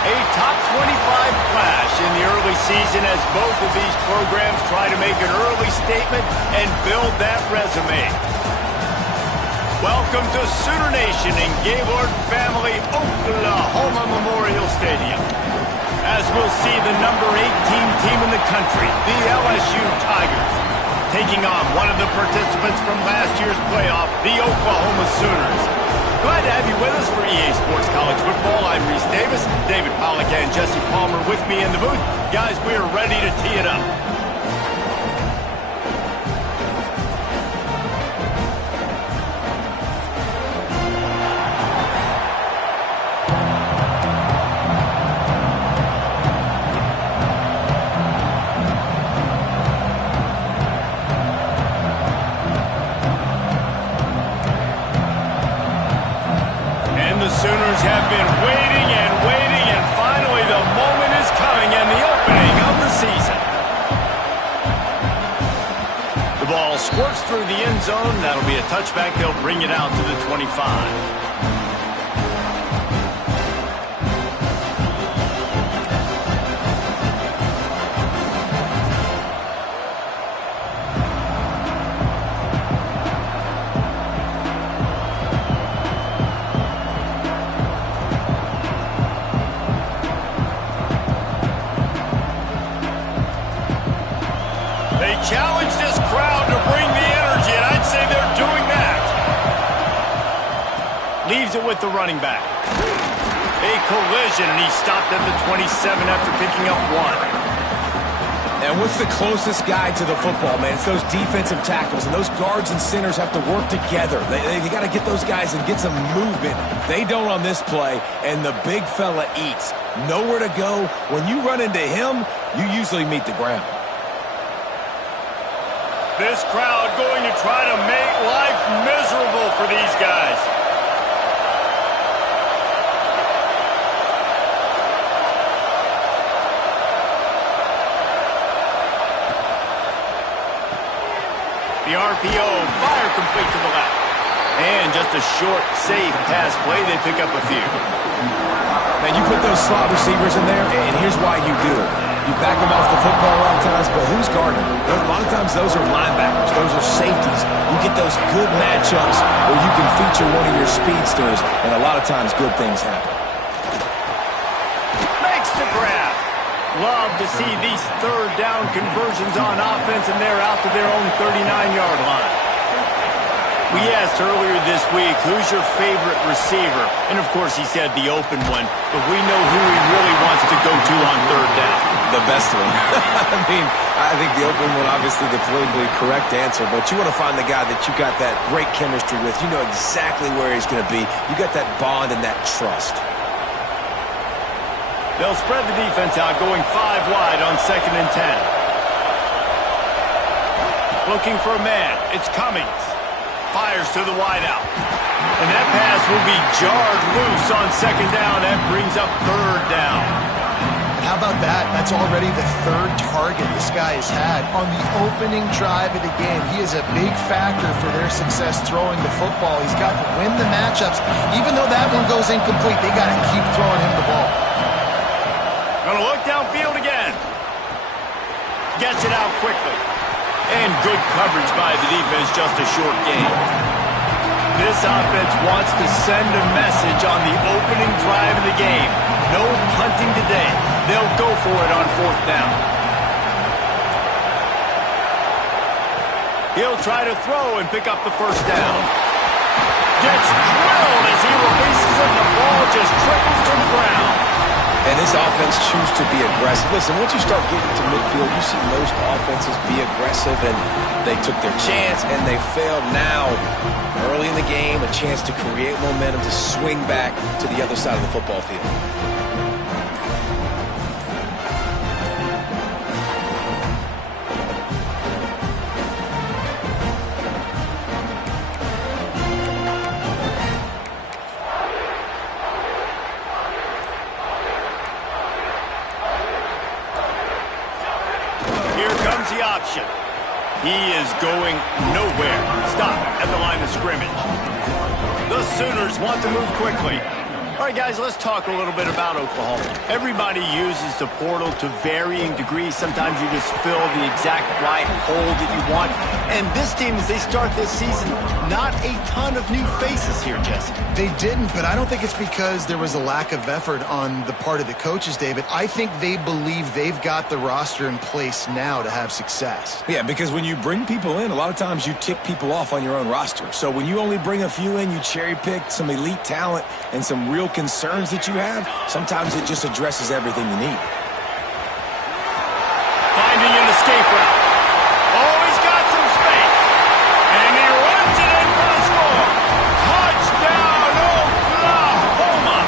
A top 25 flash in the early season as both of these programs try to make an early statement and build that resume. Welcome to Sooner Nation in Gaylord Family Oklahoma Memorial Stadium. As we'll see the number 18 team in the country, the LSU Tigers, taking on one of the participants from last year's playoff, the Oklahoma Sooners. Glad to have you with us for EA Sports College Football. I'm Reese Davis, David Pollack and Jesse Palmer with me in the booth. Guys, we are ready to tee it up. Sooners have been waiting and waiting, and finally the moment is coming and the opening of the season. The ball squirts through the end zone. That'll be a touchback. They'll bring it out to the 25. They challenge this crowd to bring the energy, and I'd say they're doing that. Leaves it with the running back. A collision, and he stopped at the 27 after picking up one. And what's the closest guy to the football, man? It's those defensive tackles, and those guards and centers have to work together. They got to get those guys and get some movement. They don't on this play, and the big fella eats. Nowhere to go. When you run into him, you usually meet the ground. This crowd going to try to make life miserable for these guys. The RPO, fire complete to the left. And just a short, safe pass play. They pick up a few. Man, you put those slot receivers in there, and here's why you do it. You back them off the football a lot of times, but who's guarding them? A lot of times those are linebackers. Those are safeties. You get those good matchups where you can feature one of your speedsters, and a lot of times good things happen. Makes the grab. Love to see these third down conversions on offense, and they're out to their own 39-yard line. We asked earlier this week, who's your favorite receiver? And, of course, he said the open one, but we know who he really wants to go to on third down. The best one. I think the open one, obviously the politically correct answer, but you want to find the guy that you got that great chemistry with. You know exactly where he's going to be. You got that bond and that trust. They'll spread the defense out, going 5 wide on 2nd and 10. Looking for a man. It's Cummings. Fires to the wideout. And that pass will be jarred loose on 2nd down. That brings up 3rd down. How about that? That's already the 3rd target this guy has had on the opening drive of the game. He is a big factor for their success throwing the football. He's got to win the matchups. Even though that one goes incomplete, they got to keep throwing him the ball. Gonna look downfield again. Gets it out quickly. And good coverage by the defense, just a short gain. This offense wants to send a message on the opening drive of the game. No punting today. They'll go for it on 4th down. He'll try to throw and pick up the 1st down. gets drilled as he releases it, and the ball just trickles to the ground. And this offense chooses to be aggressive. Listen, once you start getting to midfield, you see most offenses be aggressive, and they took their chance, and they failed. Now, early in the game, a chance to create momentum to swing back to the other side of the football field. The option. He is going nowhere. Stop at the line of scrimmage. The Sooners want to move quickly. All right, guys, let's talk a little bit about Oklahoma. Everybody uses the portal to varying degrees. Sometimes you just fill the exact right hole that you want. And this team, as they start this season, not a ton of new faces here, Jesse. They didn't, but I don't think it's because there was a lack of effort on the part of the coaches, David. I think they believe they've got the roster in place now to have success. Yeah, because when you bring people in, a lot of times you tick people off on your own roster. So when you only bring a few in, you cherry pick some elite talent and some real concerns that you have, sometimes it just addresses everything you need. Finding an escape route. Oh, he's got some space. And he runs it in for the score. Touchdown, Oklahoma.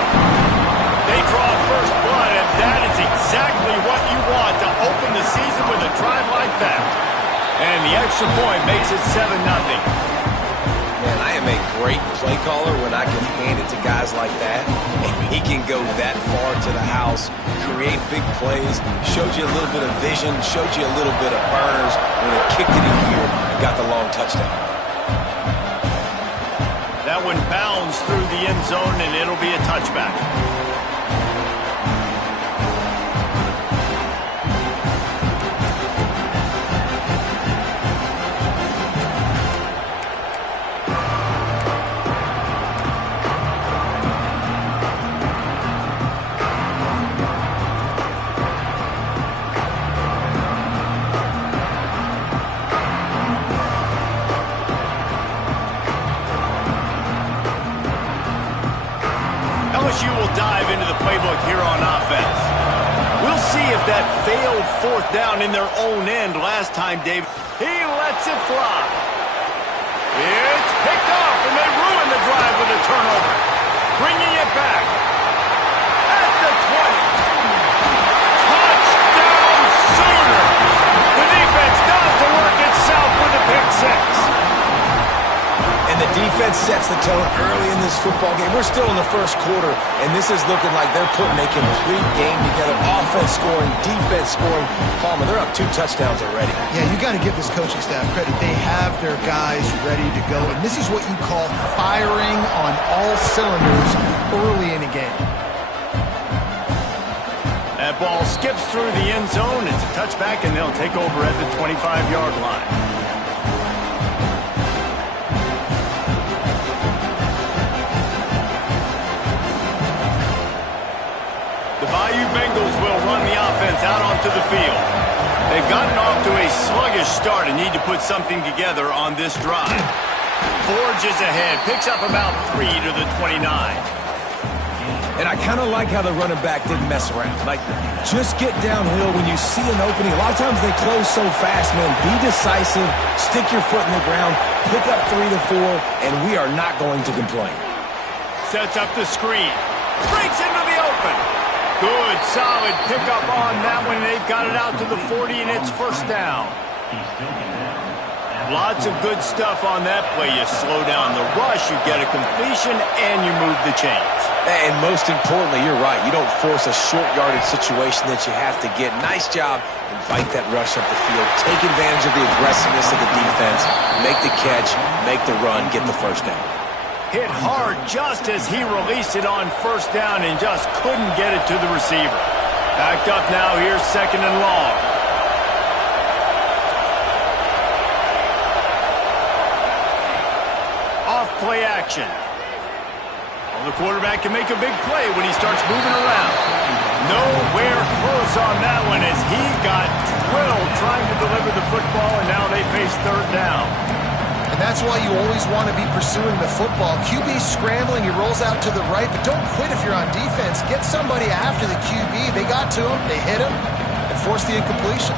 They draw first blood, and that is exactly what you want to open the season with a drive like that. And the extra point makes it 7-0. Man, I am a great play caller when I can hand it to guys like that. And he can go that far to the house, create big plays, showed you a little bit of vision, showed you a little bit of burners when he kicked it in here and got the long touchdown. That one bounds through the end zone, and it'll be a touchback. LSU will dive into the playbook here on offense. We'll see if that failed fourth down in their own end last time, David. He lets it fly. It's picked off, and they ruin the drive with a turnover. Bringing it back. At the 20. Touchdown, Sooners. The defense does the work itself with a pick six. And the defense sets the tone early in this football game. We're still in the first quarter, and this is looking like they're putting a complete game together. Offense scoring, defense scoring. Palmer, they're up 2 touchdowns already. Yeah, you got to give this coaching staff credit. They have their guys ready to go, and this is what you call firing on all cylinders early in a game. That ball skips through the end zone. It's a touchback, and they'll take over at the 25-yard line. Bayou Bengals will run the offense out onto the field. They've gotten off to a sluggish start and need to put something together on this drive. Forges ahead, picks up about 3 to the 29. And I kind of like how the running back didn't mess around. Like, just get downhill when you see an opening. A lot of times they close so fast, man. Be decisive, stick your foot in the ground, pick up 3 to 4, and we are not going to complain. Sets up the screen. Breaks into the open. Good, solid pickup on that one. They've got it out to the 40, and it's first down. Lots of good stuff on that play. You slow down the rush, you get a completion, and you move the chains. And most importantly, you're right. You don't force a short yardage situation that you have to get. Nice job. Invite that rush up the field. Take advantage of the aggressiveness of the defense. Make the catch, make the run, get the first down. Hit hard just as he released it on first down and just couldn't get it to the receiver. Backed up now, here's second and long. Off play action. Well, the quarterback can make a big play when he starts moving around. Nowhere close on that one as he got drilled trying to deliver the football, and now they face third down. And that's why you always want to be pursuing the football. QB's scrambling, he rolls out to the right, but don't quit if you're on defense. Get somebody after the QB. They got to him, they hit him, and forced the incompletion.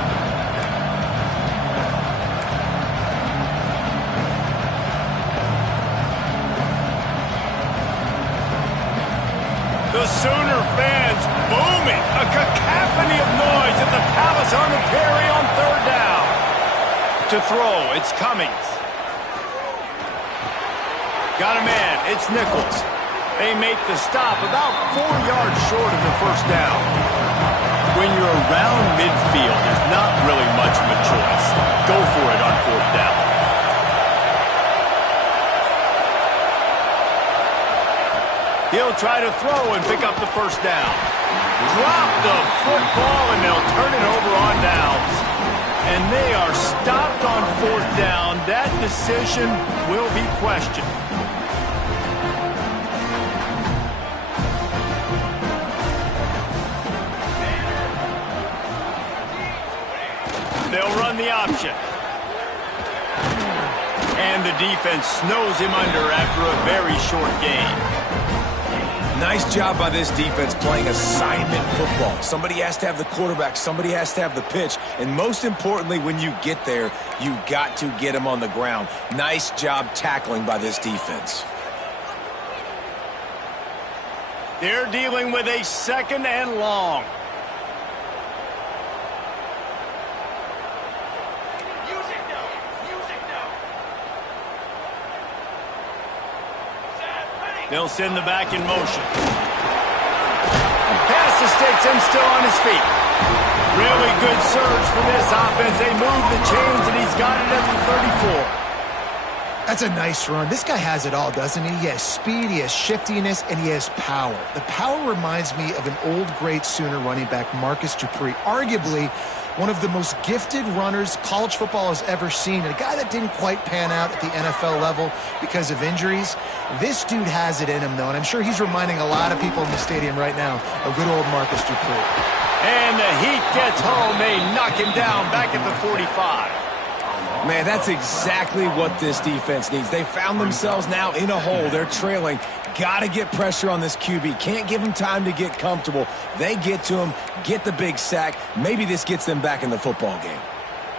The Sooner fans booming. A cacophony of noise at the Palace on the Prairie on third down. To throw, it's Cummings. Got a man, it's Nichols. They make the stop about 4 yards short of the first down. When you're around midfield, there's not really much of a choice. Go for it on fourth down. He'll try to throw and pick up the first down. Drop the football, and they'll turn it over on downs. And they are stopped on fourth down. That decision will be questioned. They'll run the option. And the defense snows him under after a very short gain. Nice job by this defense playing assignment football. Somebody has to have the quarterback. Somebody has to have the pitch. And most importantly, when you get there, you got to get him on the ground. Nice job tackling by this defense. They're dealing with a second and long. They'll send the back in motion. Pass to sticks him still on his feet. Really good surge for this offense. They move the chains, and he's got it at the 34. That's a nice run. This guy has it all, doesn't he? He has speed, he has shiftiness, and he has power. The power reminds me of an old great Sooner running back, Marcus Dupree. Arguably one of the most gifted runners college football has ever seen. And a guy that didn't quite pan out at the NFL level because of injuries. This dude has it in him, though, and I'm sure he's reminding a lot of people in the stadium right now of good old Marcus Dupree. And the heat gets home. They knock him down back at the 45. Man, that's exactly what this defense needs. They found themselves now in a hole. They're trailing. Got to get pressure on this QB. Can't give him time to get comfortable. They get to him, get the big sack. Maybe this gets them back in the football game.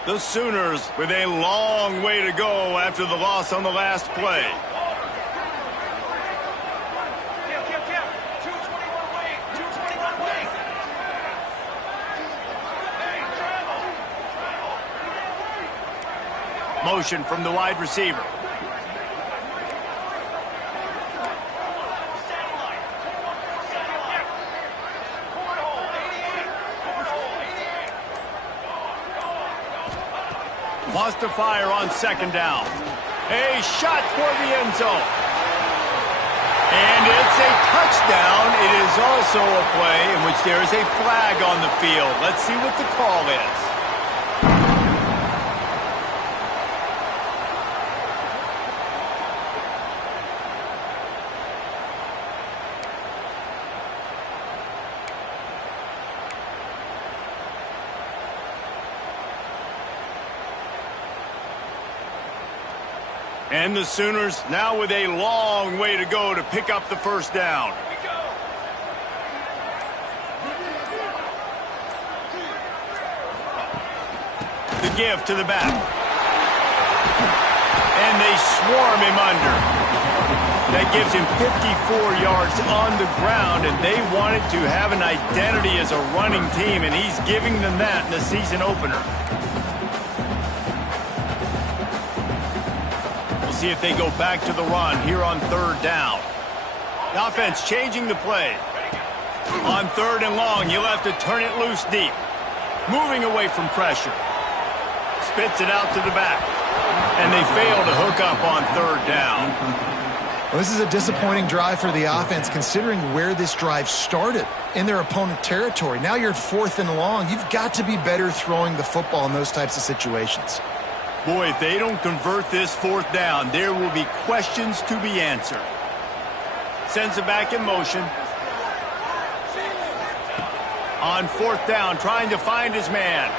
The Sooners with a long way to go after the loss on the last play. Motion from the wide receiver. Wants to fire on second down. A shot toward the end zone. And it's a touchdown. It is also a play in which there is a flag on the field. Let's see what the call is. And the Sooners now with a long way to go to pick up the first down. The give to the back. And they swarm him under. That gives him 54 yards on the ground, and they wanted to have an identity as a running team, and he's giving them that in the season opener. See if they go back to the run here on third down. The offense changing the play. On third and long, you'll have to turn it loose deep. Moving away from pressure. Spits it out to the back. And they fail to hook up on third down. Well, this is a disappointing drive for the offense considering where this drive started in their opponent territory. Now you're at fourth and long. You've got to be better throwing the football in those types of situations. Boy, if they don't convert this fourth down, there will be questions to be answered. Sends it back in motion. On fourth down, trying to find his man.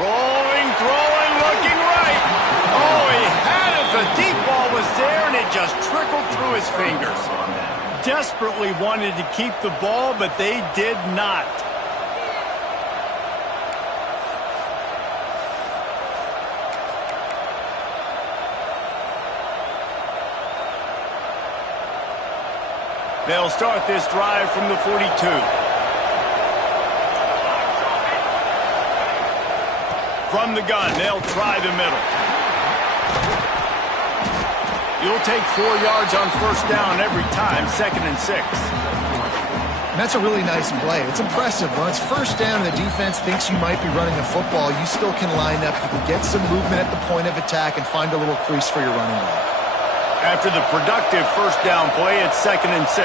Rolling, throwing, looking right. just trickled through his fingers. Desperately wanted to keep the ball, but they did not. They'll start this drive from the 42. From the gun, they'll try the middle. You'll take 4 yards on first down every time, 2nd and 6. And that's a really nice play. It's impressive. When it's first down and the defense thinks you might be running a football, you still can line up. You can get some movement at the point of attack and find a little crease for your running back. After the productive first down play, it's 2nd and 6.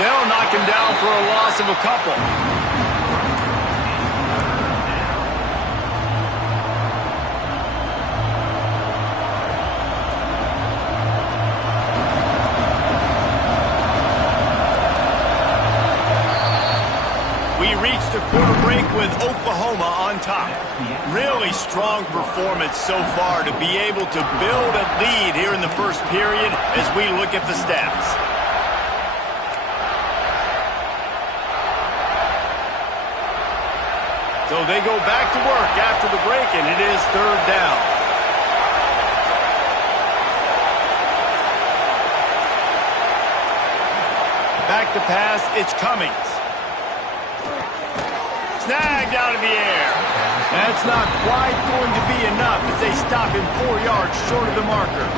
They'll knock him down for a loss of a couple. We reached the quarter break with Oklahoma on top. Really strong performance so far to be able to build a lead here in the first period as we look at the stats. So they go back to work after the break, and it is 3rd down. Back to pass, it's Cummings. Snagged out of the air. That's not quite going to be enough as they stop him 4 yards short of the marker.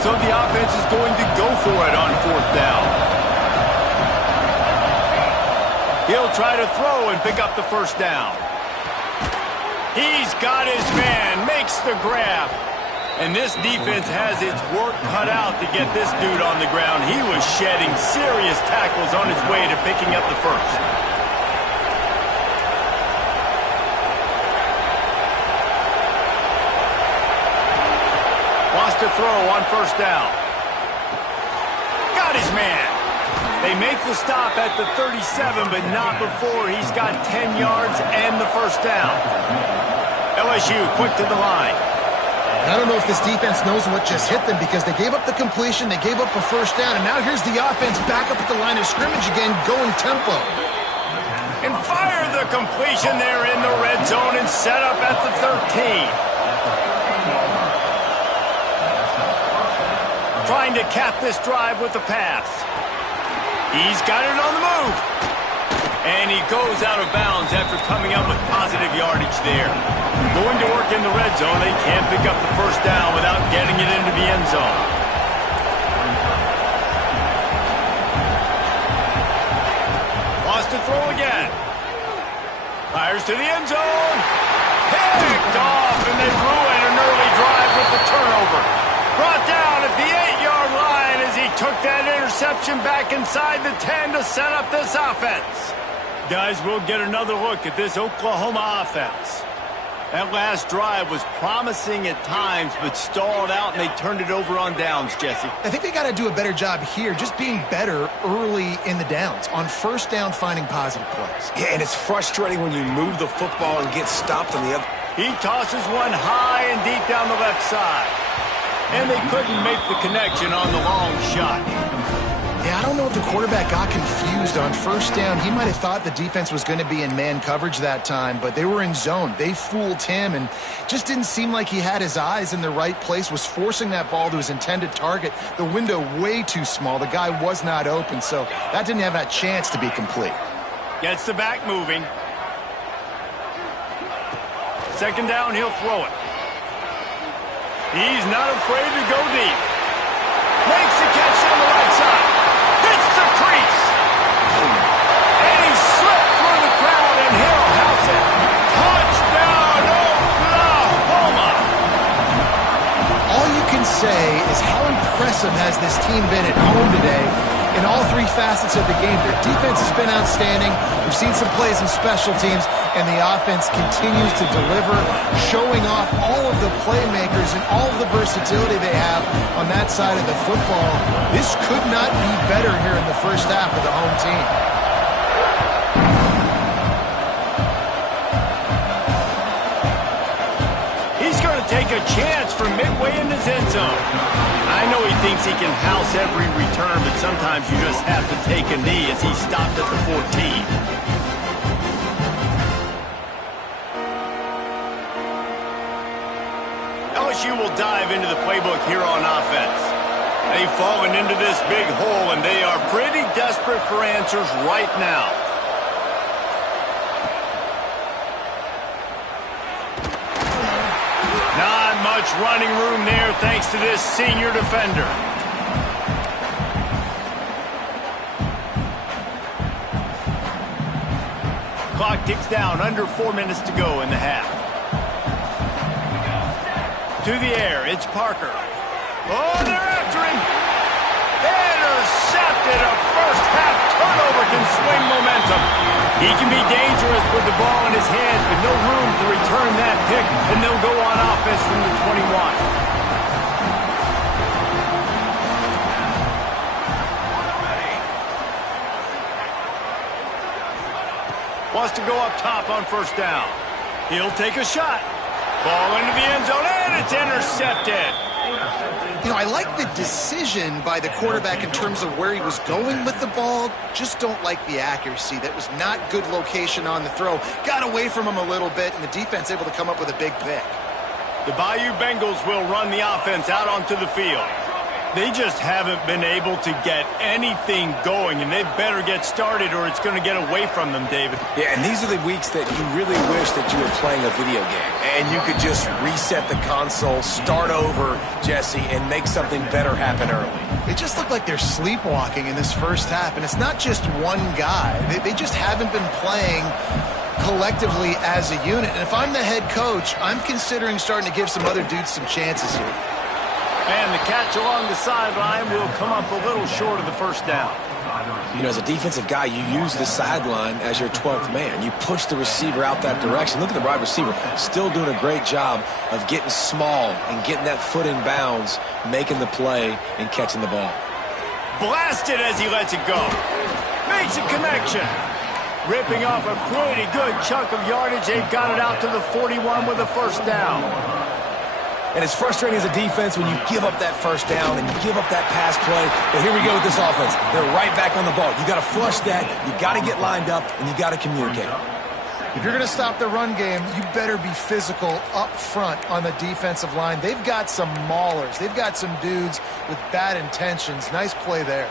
So the offense is going to go for it on 4th down. He'll try to throw and pick up the first down. He's got his man, makes the grab. And this defense has its work cut out to get this dude on the ground. He was shedding serious tackles on his way to picking up the first. Wants to throw on first down. Got his man. They make the stop at the 37, but not before he's got 10 yards and the first down. LSU quick to the line. I don't know if this defense knows what just hit them because they gave up the completion, they gave up a first down, and now here's the offense back up at the line of scrimmage again, going tempo. And fire the completion there in the red zone and set up at the 13. Trying to cap this drive with the pass. He's got it on the move. And he goes out of bounds after coming up with positive yardage there. Going to work in the red zone. They can't pick up the first down without getting it into the end zone. Wants to throw again. Fires to the end zone. Picked off, and they ruin an early drive with the turnover. Brought down at the 8-yard line as he took that interception back inside the 10 to set up this offense. Guys, we'll get another look at this Oklahoma offense. That last drive was promising at times, but stalled out, and they turned it over on downs, Jesse. I think they got to do a better job here, just being better early in the downs. On first down, finding positive plays. Yeah, and it's frustrating when you move the football and get stopped on the other. He tosses one high and deep down the left side. And they couldn't make the connection on the long shot. Yeah, I don't know if the quarterback got confused on first down. He might have thought the defense was going to be in man coverage that time, but they were in zone. They fooled him and just didn't seem like he had his eyes in the right place, was forcing that ball to his intended target. The window way too small. The guy was not open, so that didn't have that chance to be complete. Gets the back moving. 2nd down, he'll throw it. He's not afraid to go deep. Makes the catch on the right side. Hits the crease. And he slipped through the crowd, and Hill house it. Touchdown, Oklahoma. All you can say is how impressive has this team been at home today in all three facets of the game. Their defense has been outstanding. We've seen some plays in special teams, and the offense continues to deliver, showing off all of the playmakers and all of the versatility they have on that side of the football. This could not be better here in the first half of the home team. from midway in his end zone. I know he thinks he can house every return, but sometimes you just have to take a knee as he stopped at the 14. LSU will dive into the playbook here on offense. They've fallen into this big hole, and they are pretty desperate for answers right now. Not much running room there thanks to this senior defender. Clock ticks down, under 4 minutes to go in the half. To the air, it's Parker. Oh, they're after him. Intercepted. A first half turnover can swing momentum. He can be dangerous with the ball in his hands, but no room to return that pick, and they'll go on offense from the 21. Wants to go up top on first down. He'll take a shot. Ball into the end zone, and it's intercepted. You know, I like the decision by the quarterback in terms of where he was going with the ball. Just don't like the accuracy. That was not good location on the throw. Got away from him a little bit, and the defense able to come up with a big pick. The Bayou Bengals will run the offense out onto the field. They just haven't been able to get anything going, and they better get started or it's going to get away from them, David. Yeah, and these are the weeks that you really wish that you were playing a video game and you could just reset the console, start over, Jesse, and make something better happen early. They just look like they're sleepwalking in this first half, and it's not just one guy. They just haven't been playing collectively as a unit. And if I'm the head coach, I'm considering starting to give some other dudes some chances here. And the catch along the sideline will come up a little short of the first down. You know, as a defensive guy, you use the sideline as your 12th man. You push the receiver out that direction. Look at the wide receiver, still doing a great job of getting small and getting that foot in bounds, making the play and catching the ball. Blasted as he lets it go. Makes a connection. Ripping off a pretty good chunk of yardage. They've got it out to the 41 with a first down. And it's frustrating as a defense when you give up that first down and you give up that pass play. But here we go with this offense. They're right back on the ball. You got to flush that. You got to get lined up, and you got to communicate. If you're going to stop the run game, you better be physical up front on the defensive line. They've got some maulers. They've got some dudes with bad intentions. Nice play there.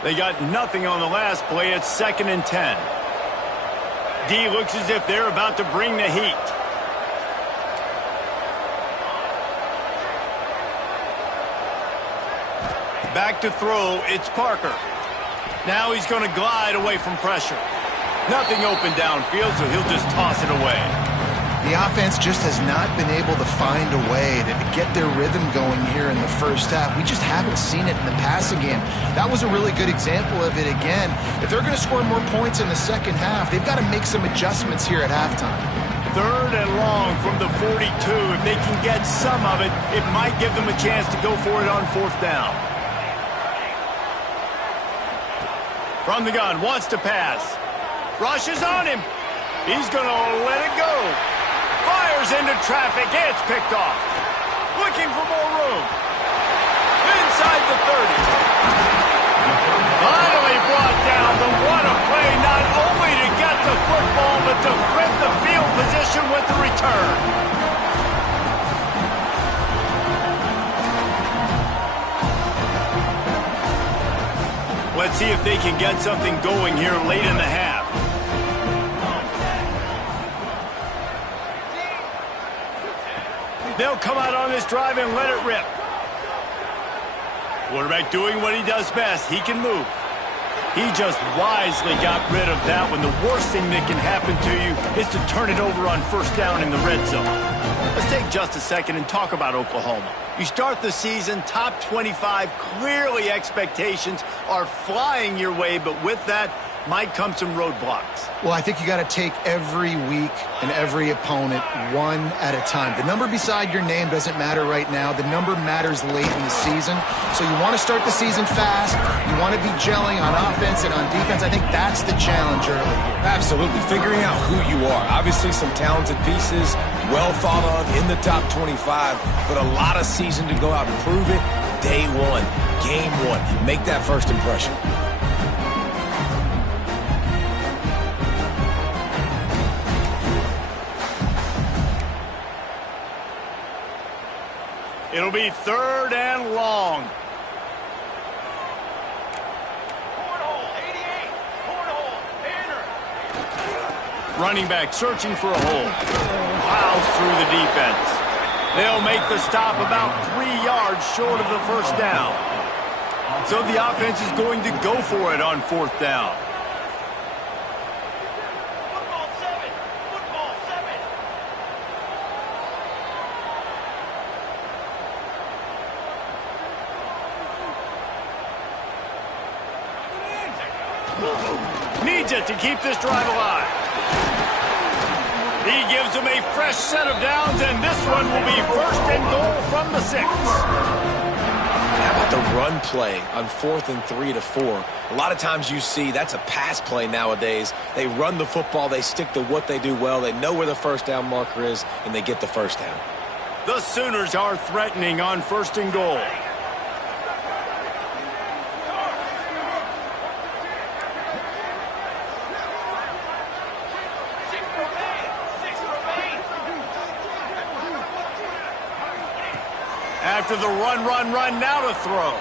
They got nothing on the last play. It's 2nd and 10. D looks as if they're about to bring the heat. Back to throw, it's Parker. Now he's going to glide away from pressure. Nothing open downfield, so he'll just toss it away. The offense just has not been able to find a way to get their rhythm going here in the first half. We just haven't seen it in the passing game. That was a really good example of it again. If they're going to score more points in the second half, they've got to make some adjustments here at halftime. 3rd and long from the 42. If they can get some of it, it might give them a chance to go for it on 4th down. From the gun, wants to pass. Rushes on him. He's going to let it go. Fires into traffic. It's picked off. Looking for more room. Inside the 30. Finally brought down, but what a play, not only to get the football, but to flip the field position with the return. Let's see if they can get something going here late in the half. They'll come out on this drive and let it rip. Quarterback doing what he does best. He can move. He just wisely got rid of that when the worst thing that can happen to you is to turn it over on first down in the red zone. Let's take just a second and talk about Oklahoma. You start the season top 25, clearly expectations are flying your way, but with that, might come some roadblocks. Well, I think you got to take every week and every opponent one at a time. The number beside your name doesn't matter right now. The number matters late in the season. So you want to start the season fast. You want to be gelling on offense and on defense. I think that's the challenge early here. Absolutely. Figuring out who you are. Obviously some talented pieces, well thought of in the top 25, but a lot of season to go out and prove it. Day one, game one. Make that first impression. It'll be 3rd and long. Running back searching for a hole. Plows through the defense. They'll make the stop about 3 yards short of the first down. So the offense is going to go for it on 4th down. Needs it to keep this drive alive. He gives them a fresh set of downs, and this one will be 1st and goal from the 6. How about the run play on 4th and 3 to 4? A lot of times you see that's a pass play nowadays. They run the football. They stick to what they do well. They know where the first down marker is, and they get the first down. The Sooners are threatening on 1st and goal. After the run, now to throw.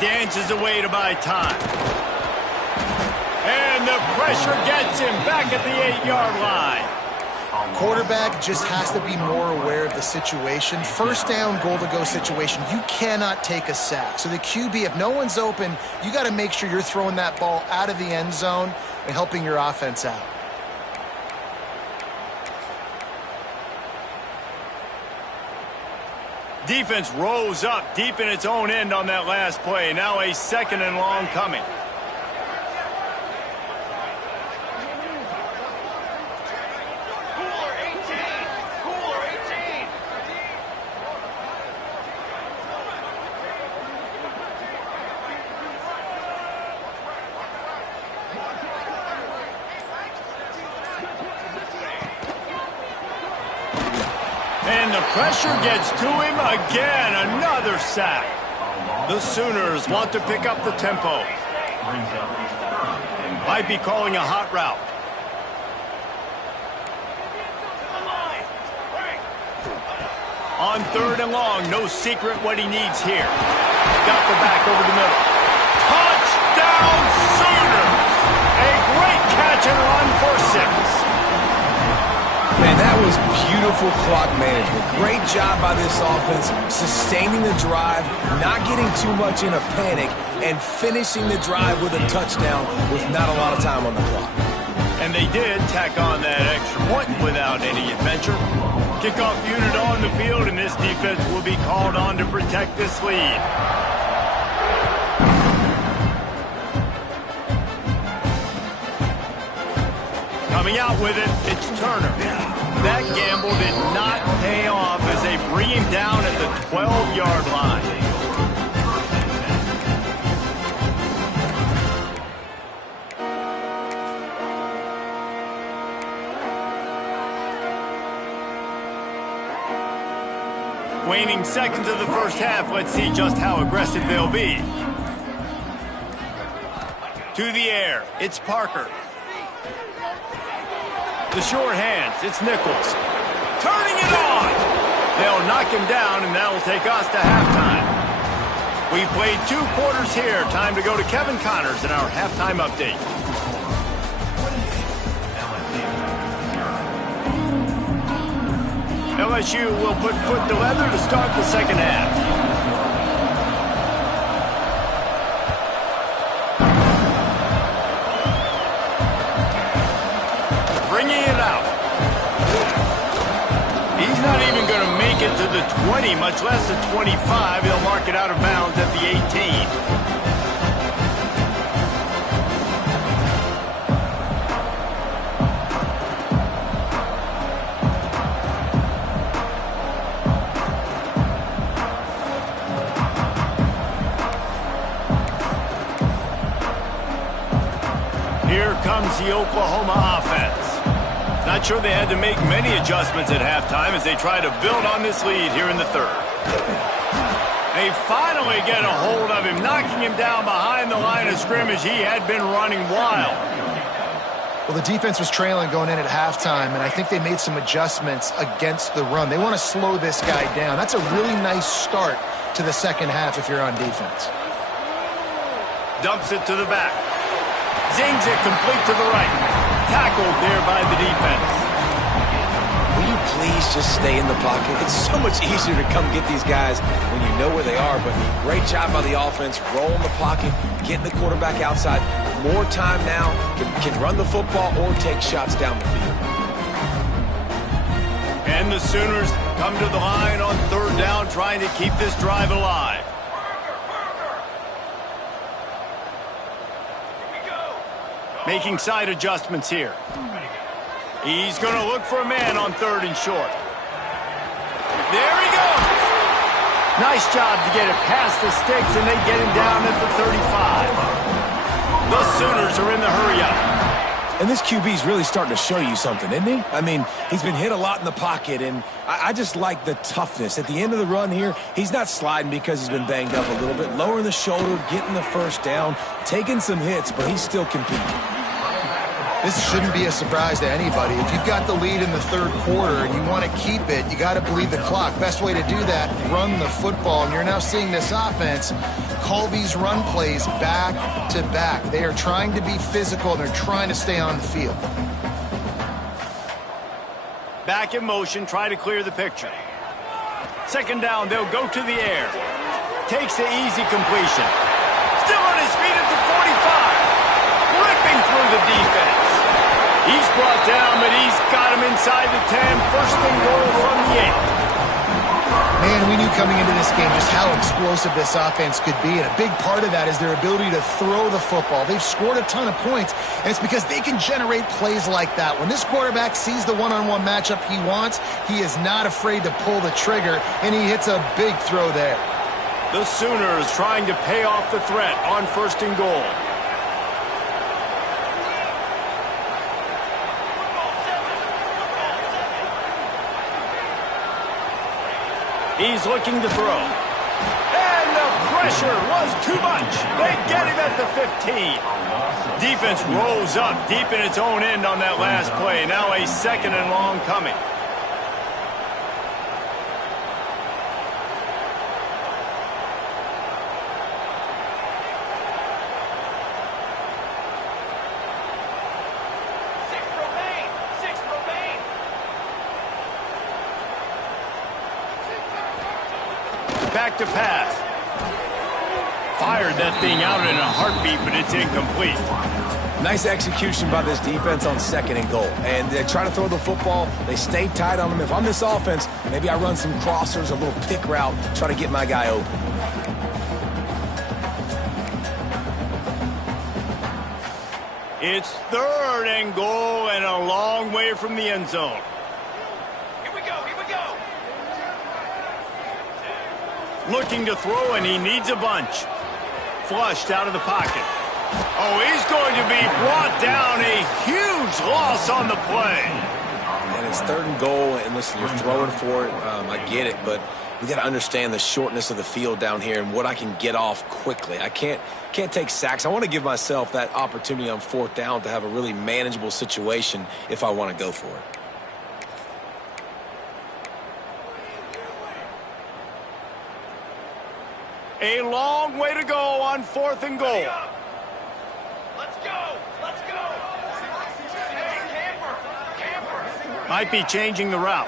Dances away to buy time. And the pressure gets him back at the 8-yard line. Quarterback just has to be more aware of the situation. 1st down, goal-to-go situation. You cannot take a sack. So the QB, if no one's open, you got to make sure you're throwing that ball out of the end zone and helping your offense out. Defense rose up deep in its own end on that last play. Now a 2nd and long coming. Cooler 18. And the pressure gets to him again. Another sack. The Sooners want to pick up the tempo. Might be calling a hot route. On 3rd and long, no secret what he needs here. Got the back over the middle. Touchdown Sooners! A great catch and run for 6. Man, that was beautiful clock management. Great job by this offense, sustaining the drive, not getting too much in a panic, and finishing the drive with a touchdown with not a lot of time on the clock. And they did tack on that extra point without any adventure. Kickoff unit on the field, and this defense will be called on to protect this lead. Coming out with it, it's Turner. That gamble did not pay off as they bring him down at the 12-yard line. Waning seconds of the first half, let's see just how aggressive they'll be. To the air, it's Parker. The short hands, it's Nichols. Turning it on! They'll knock him down, and that'll take us to halftime. We've played 2 quarters here. Time to go to Kevin Connors in our halftime update. LSU will put foot to leather to start the second half. Bringing it out. He's not even going to make it to the 20, much less the 25. He'll mark it out of bounds at the 18. comes the Oklahoma offense. Not sure they had to make many adjustments at halftime as they try to build on this lead here in the third. They finally get a hold of him, knocking him down behind the line of scrimmage. He had been running wild. Well, the defense was trailing going in at halftime, and I think they made some adjustments against the run. They want to slow this guy down. That's a really nice start to the second half if you're on defense. Dumps it to the back. Zings it complete to the right. Tackled there by the defense. Will you please just stay in the pocket? It's so much easier to come get these guys when you know where they are, but great job by the offense, rolling the pocket, getting the quarterback outside. More time now, can run the football or take shots down the field. And the Sooners come to the line on third down, trying to keep this drive alive. Making side adjustments here. He's going to look for a man on third and short. There he goes. Nice job to get it past the sticks, and they get him down at the 35. The Sooners are in the hurry-up. And this QB's really starting to show you something, isn't he? I mean, he's been hit a lot in the pocket, and I just like the toughness. At the end of the run here, he's not sliding because he's been banged up a little bit. Lowering the shoulder, getting the first down, taking some hits, but he's still competing. This shouldn't be a surprise to anybody. If you've got the lead in the third quarter and you want to keep it, you got to bleed the clock. Best way to do that, run the football. And you're now seeing this offense call these run plays back to back. They are trying to be physical, and they're trying to stay on the field. Back in motion, try to clear the picture. Second down, they'll go to the air. Takes the easy completion. Still on his feet at the 45. Ripping through the defense. He's brought down, but he's got him inside the 10. First and goal from the 8. Man, we knew coming into this game just how explosive this offense could be, and a big part of that is their ability to throw the football. They've scored a ton of points, and it's because they can generate plays like that. When this quarterback sees the one-on-one matchup he wants, he is not afraid to pull the trigger, and he hits a big throw there. The Sooners trying to pay off the threat on first and goal. He's looking to throw. And the pressure was too much. They get him at the 15. Defense rolls up deep in its own end on that last play. Now a second and long coming. Back to pass. Fired that thing out in a heartbeat, but it's incomplete. Nice execution by this defense on second and goal. And they try to throw the football. They stay tight on them. If I'm this offense, maybe I run some crossers, a little pick route, try to get my guy open. It's third and goal and a long way from the end zone. Looking to throw, and he needs a bunch. Flushed out of the pocket. Oh, he's going to be brought down. A huge loss on the play. And it's third and goal, and listen, you're throwing for it. I get it, but we got to understand the shortness of the field down here and what I can get off quickly. I can't take sacks. I want to give myself that opportunity on fourth down to have a really manageable situation if I want to go for it. A long way to go on fourth and goal. Let's go. Let's go. Hey, camper. Might be changing the route.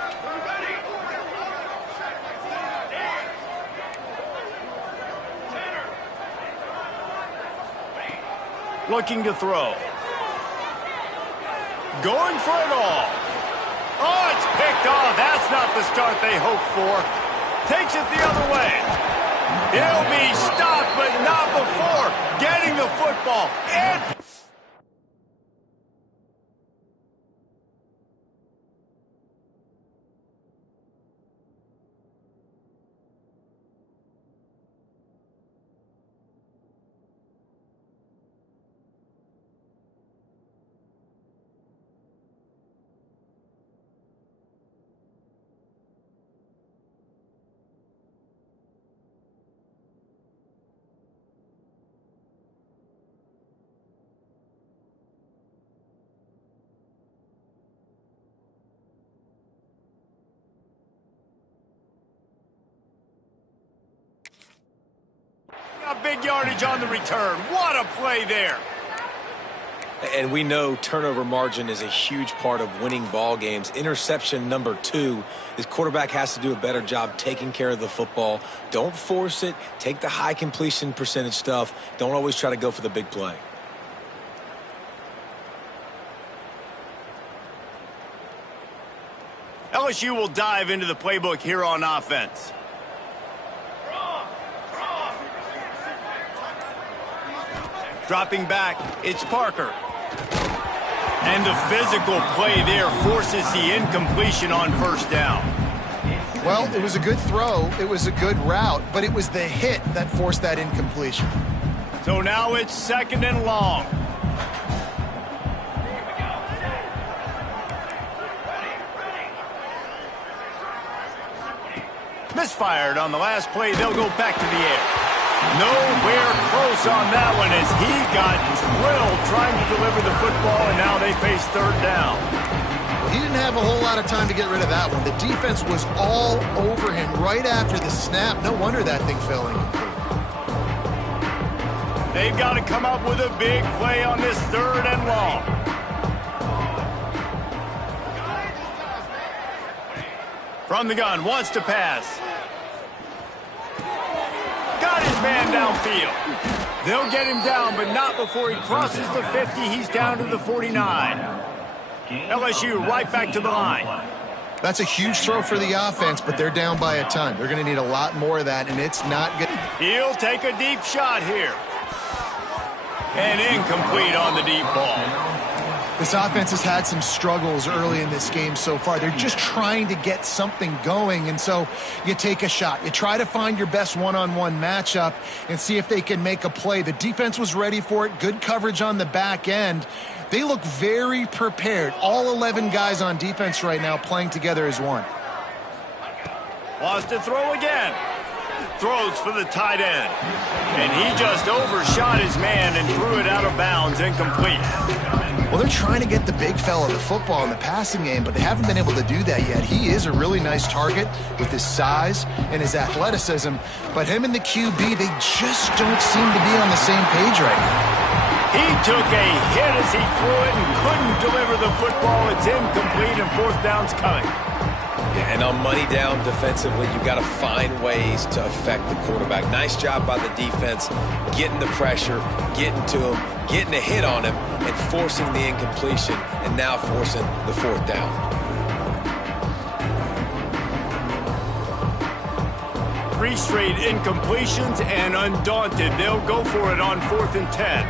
Looking to throw. Going for it all. Oh, it's picked off. That's not the start they hoped for. Takes it the other way. He'll be stopped, but not before getting the football. And big yardage on the return. What a play there. And we know turnover margin is a huge part of winning ball games. Interception number 2, his quarterback has to do a better job taking care of the football. Don't force it. Take the high completion percentage stuff. Don't always try to go for the big play. LSU will dive into the playbook here on offense. Dropping back, it's Parker. And the physical play there forces the incompletion on first down. Well, it was a good throw. It was a good route, but it was the hit that forced that incompletion. So now it's 2nd and long. Misfired on the last play. They'll go back to the air. Nowhere close on that one as he got drilled trying to deliver the football, and now they face 3rd down. Well, he didn't have a whole lot of time to get rid of that one. The defense was all over him right after the snap. No wonder that thing fell incomplete. They've got to come up with a big play on this 3rd and long. From the gun, wants to pass. Got his man downfield. They'll get him down, but not before he crosses the 50. He's down to the 49. LSU right back to the line. That's a huge throw for the offense, but they're down by a ton. They're going to need a lot more of that, and it's not good. He'll take a deep shot here. And incomplete on the deep ball. This offense has had some struggles early in this game so far. They're just trying to get something going, and so you take a shot. You try to find your best one-on-one matchup and see if they can make a play. The defense was ready for it. Good coverage on the back end. They look very prepared. All 11 guys on defense right now playing together as one. Wants to throw again. Throws for the tight end. And he just overshot his man and threw it out of bounds, incomplete. Well, they're trying to get the big fella the football in the passing game, but they haven't been able to do that yet. He is a really nice target with his size and his athleticism, but him and the QB, they just don't seem to be on the same page right now. He took a hit as he threw it and couldn't deliver the football. It's incomplete and 4th down's coming. Yeah, and on money down defensively, you've got to find ways to affect the quarterback. Nice job by the defense, getting the pressure, getting to him, getting a hit on him, and forcing the incompletion, and now forcing the 4th down. Three straight incompletions, and undaunted, they'll go for it on 4th and 10.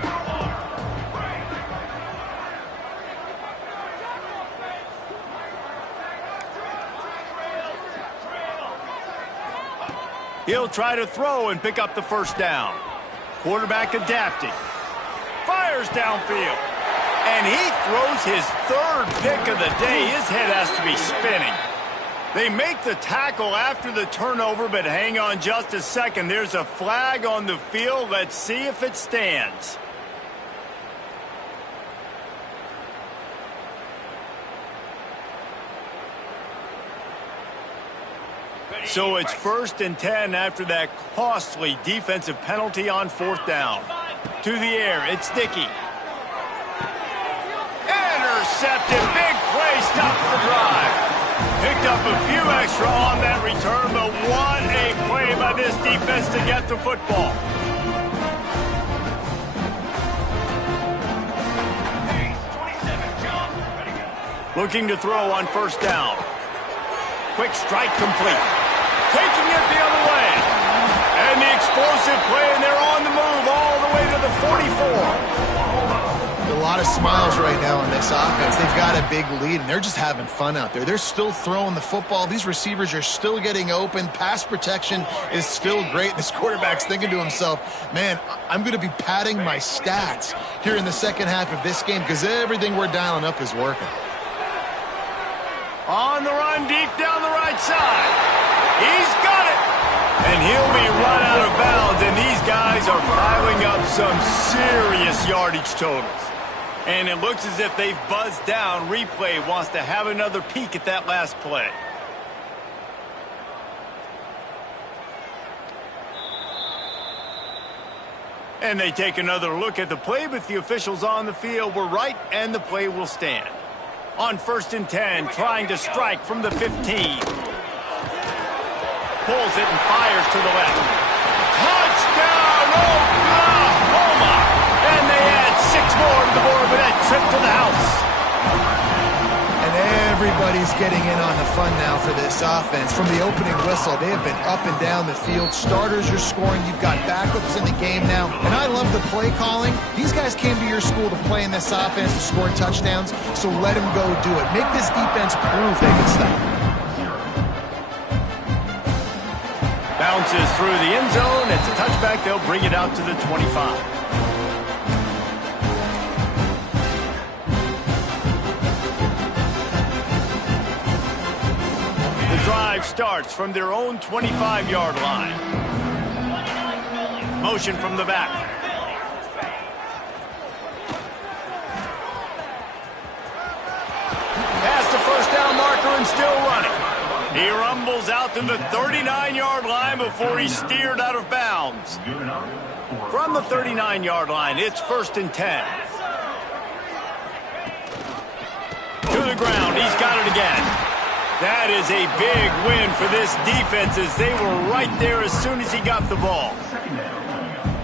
He'll try to throw and pick up the 1st down. Quarterback adapting. Fires downfield. And he throws his 3rd pick of the day. His head has to be spinning. They make the tackle after the turnover, but hang on just a second. There's a flag on the field. Let's see if it stands. So it's 1st and 10 after that costly defensive penalty on 4th down. To the air, it's Dickey. Intercepted, big play, stops the drive. Picked up a few extra on that return, but what a play by this defense to get the football. Looking to throw on 1st down. Quick strike complete. Taking it the other way. And the explosive play, and they're on the move all the way to the 44. A lot of smiles right now on this offense. They've got a big lead, and they're just having fun out there. They're still throwing the football. These receivers are still getting open. Pass protection is still great. This quarterback's thinking to himself, man, I'm going to be padding my stats here in the 2nd half of this game because everything we're dialing up is working. On the run, deep down the right side. He's got it. And he'll be run out of bounds, and these guys are piling up some serious yardage totals. And it looks as if they've buzzed down. Replay wants to have another peek at that last play. And they take another look at the play, but the officials on the field were right, and the play will stand. On 1st and 10, trying to strike from the 15. Pulls it and fires to the left. Touchdown, Oklahoma! And they add 6 more to the board with that trip to the house. And everybody's getting in on the fun now for this offense. From the opening whistle, they have been up and down the field. Starters are scoring. You've got backups in the game now. And I love the play calling. These guys came to your school to play in this offense to score touchdowns, so let them go do it. Make this defense prove they can stop. Bounces through the end zone. It's a touchback. They'll bring it out to the 25. The drive starts from their own 25-yard line. Motion from the back. Past the first down marker and still running. He rumbles out to the 39-yard line before he's steered out of bounds. From the 39-yard line, it's 1st and 10. To the ground, he's got it again. That is a big win for this defense as they were right there as soon as he got the ball.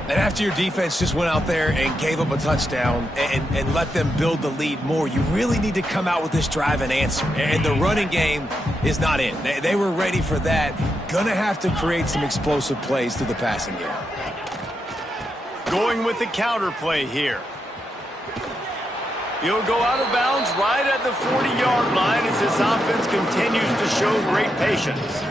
And after your defense just went out there and gave up a touchdown and let them build the lead more, you really need to come out with this drive and answer. And the running game is not in. They were ready for that. Gonna have to create some explosive plays through the passing game. Going with the counter play here. He'll go out of bounds right at the 40-yard line as this offense continues to show great patience.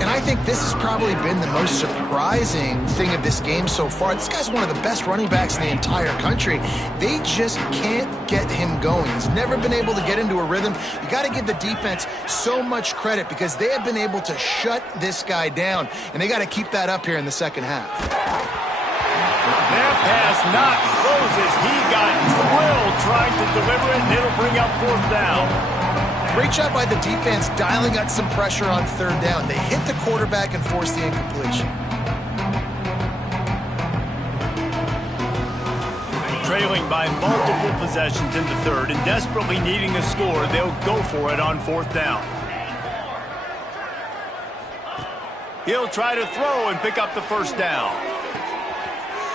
And I think this has probably been the most surprising thing of this game so far. This guy's one of the best running backs in the entire country. They just can't get him going. He's never been able to get into a rhythm. You got to give the defense so much credit because they have been able to shut this guy down, and they got to keep that up here in the second half. That pass not closes. He got drilled trying to deliver it, and it'll bring up 4th down. Great job by the defense dialing up some pressure on 3rd down. They hit the quarterback and forced the incompletion. Trailing by multiple possessions in the 3rd and desperately needing a score, they'll go for it on 4th down. He'll try to throw and pick up the 1st down.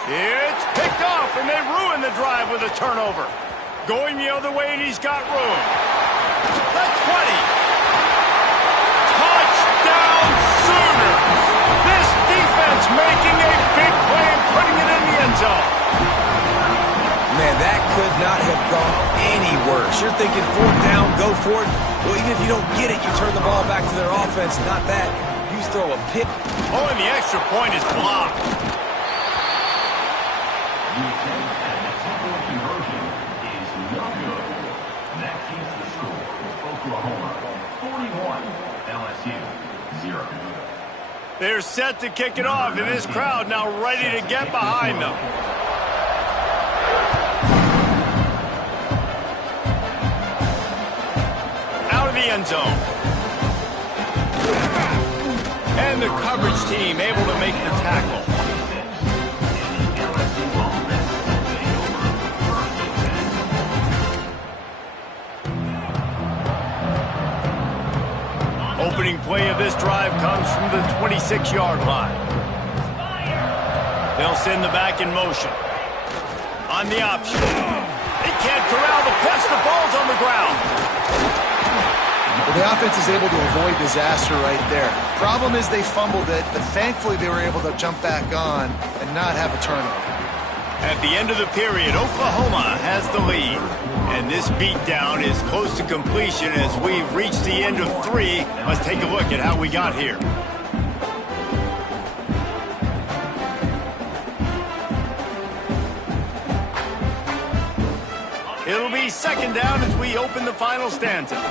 It's picked off, and they ruin the drive with a turnover. Going the other way, and he's got room. The 20. Touchdown Sooners. This defense making a big play and putting it in the end zone. Man, that could not have gone any worse. You're thinking 4th down, go for it. Well, even if you don't get it, you turn the ball back to their offense. Not that. You throw a pick. Oh, and the extra point is blocked. They're set to kick it off, and this crowd now ready to get behind them. Out of the end zone. And the coverage team able to make the tackle. Opening play of this drive comes from the 26-yard line. They'll send the back in motion. On the option. They can't corral the pass. The ball's on the ground. Well, the offense is able to avoid disaster right there. Problem is they fumbled it, but thankfully they were able to jump back on and not have a turnover. At the end of the period, Oklahoma has the lead. And this beatdown is close to completion as we've reached the end of 3. Let's take a look at how we got here. It'll be 2nd down as we open the final stanza.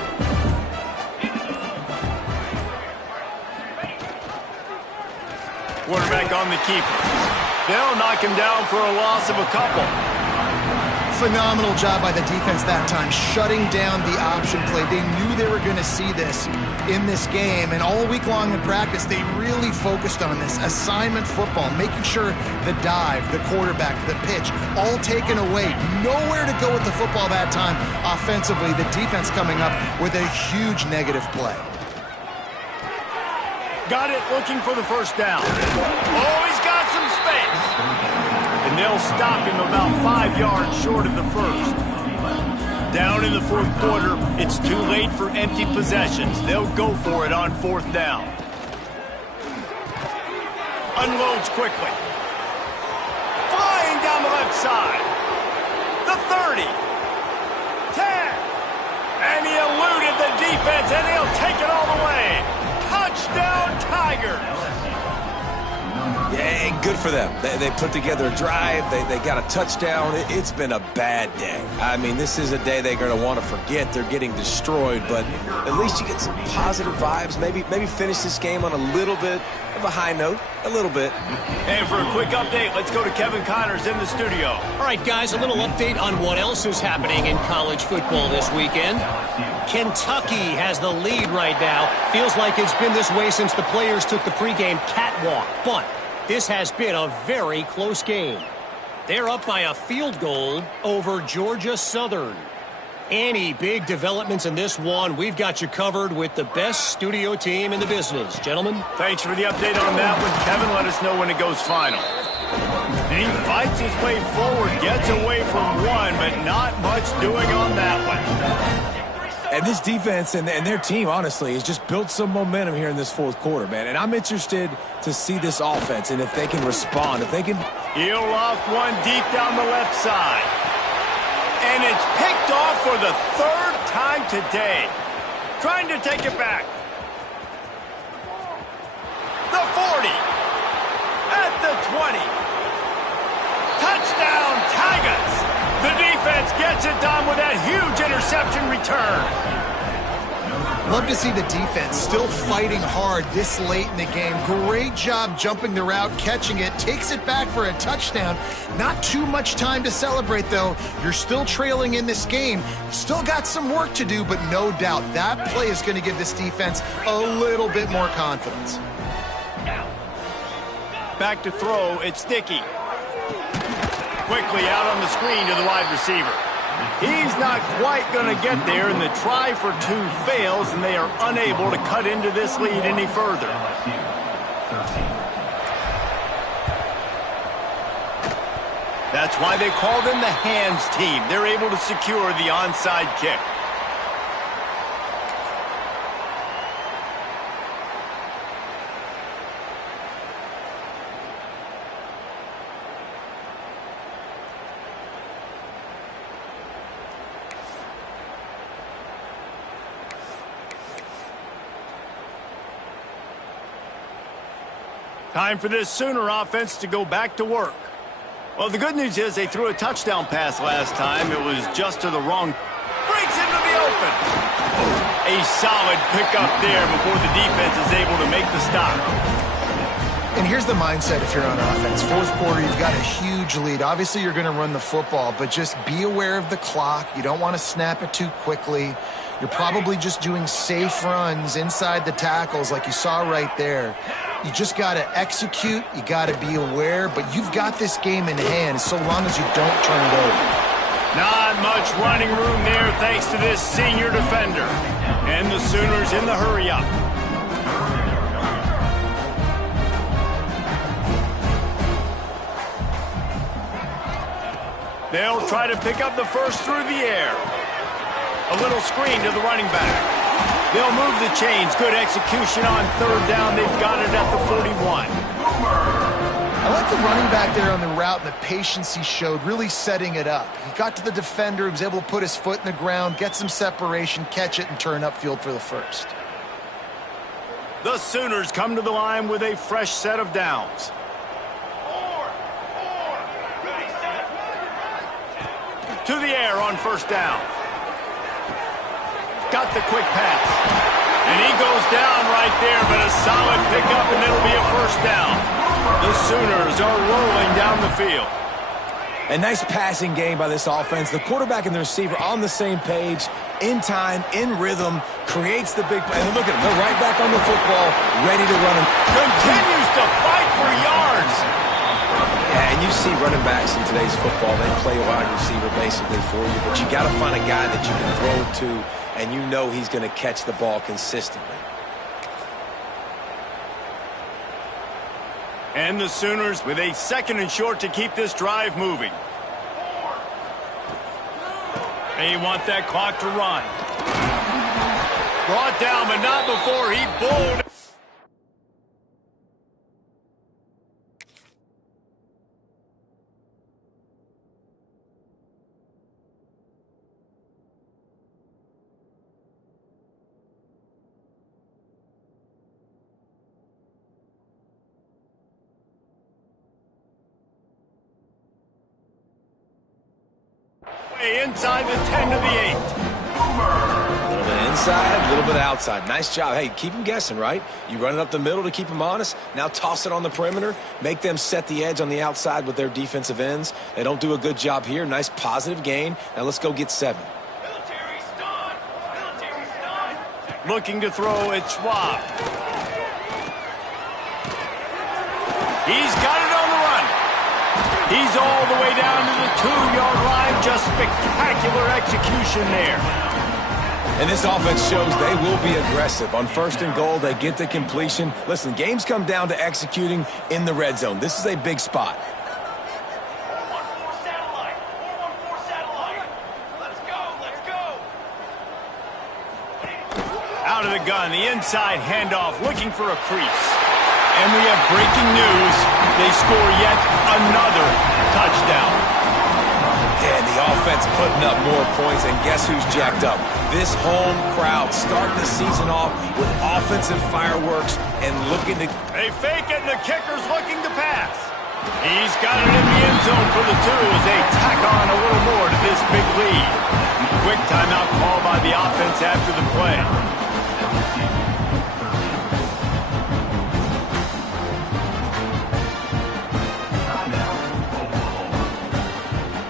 Quarterback on the keeper. They'll knock him down for a loss of a couple. phenomenal job by the defense that time, shutting down the option play. They knew they were going to see this in this game, and all week long in practice, they really focused on this assignment football, making sure the dive, the quarterback, the pitch, all taken away. Nowhere to go with the football that time offensively. The defense coming up with a huge negative play. Got it, looking for the first down. Oh, he's got some space. And they'll stop him about 5 yards short of the first. Down in the fourth quarter, it's too late for empty possessions. They'll go for it on fourth down. Unloads quickly. Flying down the left side. The 30. 10. And he eluded the defense, and he'll take it all the way. Touchdown, Tigers! Yeah, good for them. They put together a drive. They got a touchdown. It's been a bad day. I mean, this is a day they're going to want to forget. They're getting destroyed, but at least you get some positive vibes. Maybe finish this game on a little bit of a high note. A little bit. And for a quick update, let's go to Kevin Connors in the studio. All right, guys, a little update on what else is happening in college football this weekend. Kentucky has the lead right now. Feels like it's been this way since the players took the pregame catwalk, but this has been a very close game. They're up by a field goal over Georgia Southern. Any big developments in this one, we've got you covered with the best studio team in the business. Gentlemen? Thanks for the update on that one, Kevin. Let us know when it goes final. And he fights his way forward, gets away from one, but not much doing on that one. And this defense and their team, honestly, has just built some momentum here in this fourth quarter, man. And I'm interested to see this offense and if they can respond, if they can. He'll loft one deep down the left side. And it's picked off for the third time today. Trying to take it back. The 40. At the 20. Touchdown, Tigers. The defense gets it done with that huge interception return. Love to see the defense still fighting hard this late in the game. Great job jumping the route, catching it, takes it back for a touchdown. Not too much time to celebrate, though. You're still trailing in this game. Still got some work to do, but no doubt that play is going to give this defense a little bit more confidence. Back to throw, it's Dickey. Quickly out on the screen to the wide receiver. He's not quite going to get there, and the try for two fails, and they are unable to cut into this lead any further. That's why they call them the hands team. They're able to secure the onside kick. Time for this Sooner offense to go back to work. Well, the good news is they threw a touchdown pass last time. It was just to the wrong. Breaks into the open. A solid pickup there before the defense is able to make the stop. And here's the mindset if you're on offense. Fourth quarter, you've got a huge lead. Obviously, you're going to run the football, but just be aware of the clock. You don't want to snap it too quickly. You're probably just doing safe runs inside the tackles like you saw right there. You just got to execute. You got to be aware, but you've got this game in hand so long as you don't turn it over. Not much running room there thanks to this senior defender. And the Sooners in the hurry up. They'll try to pick up the first through the air. A little screen to the running back. They'll move the chains. Good execution on third down. They've got it at the 41. I like the running back there on the route and the patience he showed, really setting it up. He got to the defender, he was able to put his foot in the ground, get some separation, catch it, and turn upfield for the first. The Sooners come to the line with a fresh set of downs. To the air on first down. Got the quick pass. And he goes down right there, but a solid pickup, and it'll be a first down. The Sooners are rolling down the field. A nice passing game by this offense. The quarterback and the receiver on the same page, in time, in rhythm, creates the big play. And look at them. They're right back on the football, ready to run. Continues to fight for yards. Yeah, and you see running backs in today's football, they play wide receiver basically for you, but you got to find a guy that you can throw it to, and you know he's going to catch the ball consistently. And the Sooners with a 2nd and short to keep this drive moving. They want that clock to run. Brought down, but not before he bowled. Inside the 10 to the 8. A little bit inside, a little bit outside. Nice job. Hey, keep them guessing, right? You run it up the middle to keep them honest. Now toss it on the perimeter. Make them set the edge on the outside with their defensive ends. They don't do a good job here. Nice positive gain. Now let's go get 7. Military stun! Military stun! Looking to throw at Schwab. He's got it on the run. He's all the way down to the 2-yard line. Just spectacular execution there. And this offense shows they will be aggressive. On 1st and goal, they get the completion. Listen, games come down to executing in the red zone. This is a big spot. 414 satellite! 414 satellite! Let's go! Let's go! Out of the gun, the inside handoff, looking for a crease. And we have breaking news. They score yet another touchdown. And the offense putting up more points, and guess who's jacked up? This home crowd starting the season off with offensive fireworks and looking to... They fake it, and the kicker's looking to pass. He's got it in the end zone for the 2 as they tack on a little more to this big lead. Quick timeout call by the offense after the play.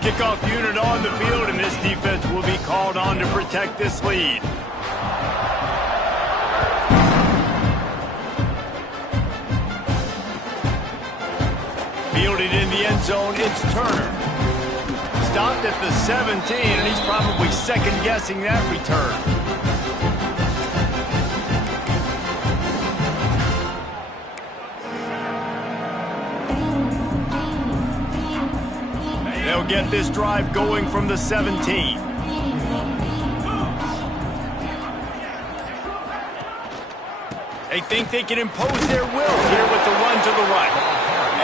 Kickoff unit on the field, and this defense will be called on to protect this lead. Fielded in the end zone, it's Turner. Stopped at the 17, and he's probably second-guessing that return. They'll get this drive going from the 17. They think they can impose their will here with the run to the right.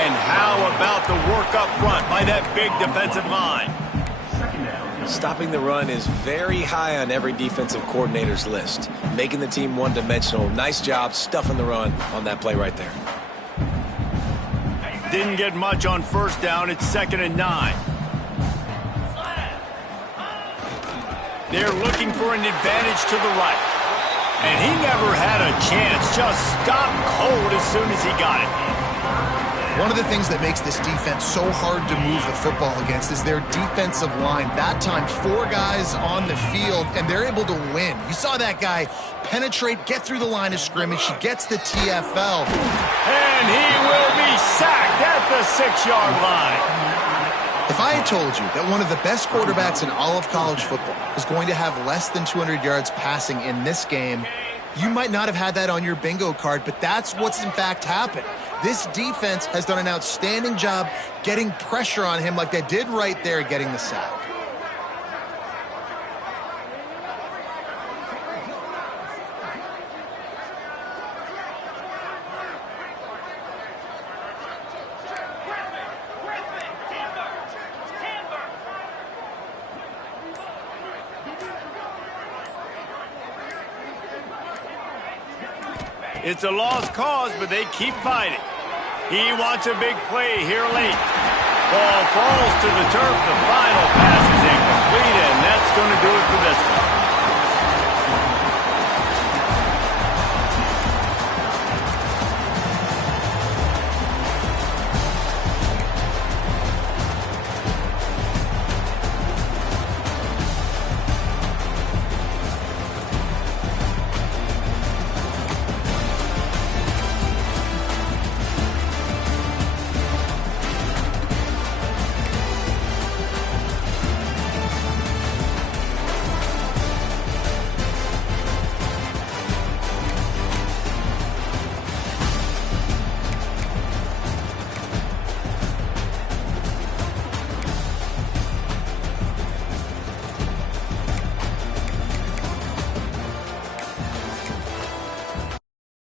And how about the work up front by that big defensive line? Stopping the run is very high on every defensive coordinator's list. Making the team one-dimensional. Nice job stuffing the run on that play right there. Didn't get much on 1st down. It's 2nd and 9. They're looking for an advantage to the right. And he never had a chance. Just stopped cold as soon as he got it. One of the things that makes this defense so hard to move the football against is their defensive line. That time, 4 guys on the field, and they're able to win. You saw that guy penetrate, get through the line of scrimmage. He gets the TFL. And he will be sacked at the 6-yard line. If I had told you that one of the best quarterbacks in all of college football was going to have less than 200 yards passing in this game, you might not have had that on your bingo card, but that's what's in fact happened. This defense has done an outstanding job getting pressure on him like they did right there, getting the sack. It's a lost cause, but they keep fighting. He wants a big play here late. Ball falls to the turf. The final pass is incomplete, and that's going to do it for this one.